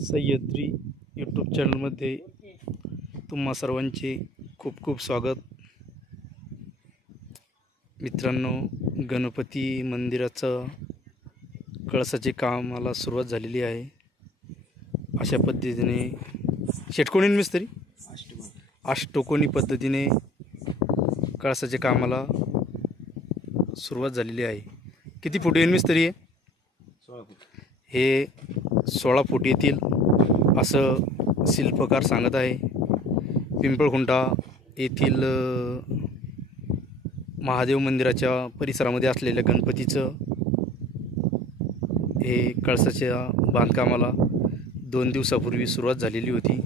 Sahyadri YouTube चॅनलमध्ये तुम्हा सर्वांचे खूप खूप स्वागत। मित्रांनो, गणपती मंदिराचं कळसाचे कामाला सुरुवात झालेली आहे। अशा पद्धतीने षटकोनी मिस्त्री अष्टकोनी पद्धतीने कळसाचे कामाला सुरुवात झालेली आहे। किती फूट येईल मिस्त्री आहे? 16 फूट। हे 16 फूट येतील असं शिल्पकार सांगत आहे। पिंपळखुंटा येथील महादेव मंदिराच्या परिसरामध्ये असलेल्या गणपतीचं हे कळसाच्या बांधकामाला 2 दिवसापूर्वी सुरुवात झालेली होती।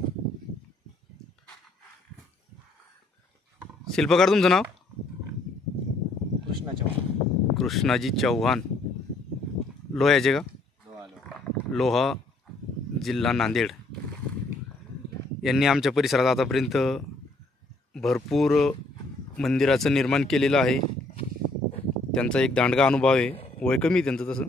शिल्पकार तुमचं नाव? कृष्णाजी चव्हाण, लोह्याचे का? लोहा, जिल्हा नांदेड। यांनी आमच्या परिसरात आतापर्यंत भरपूर मंदिराचं निर्माण केलेलं आहे। त्यांचा एक दांडगा अनुभव आहे। वय कमी त्यांचं तसं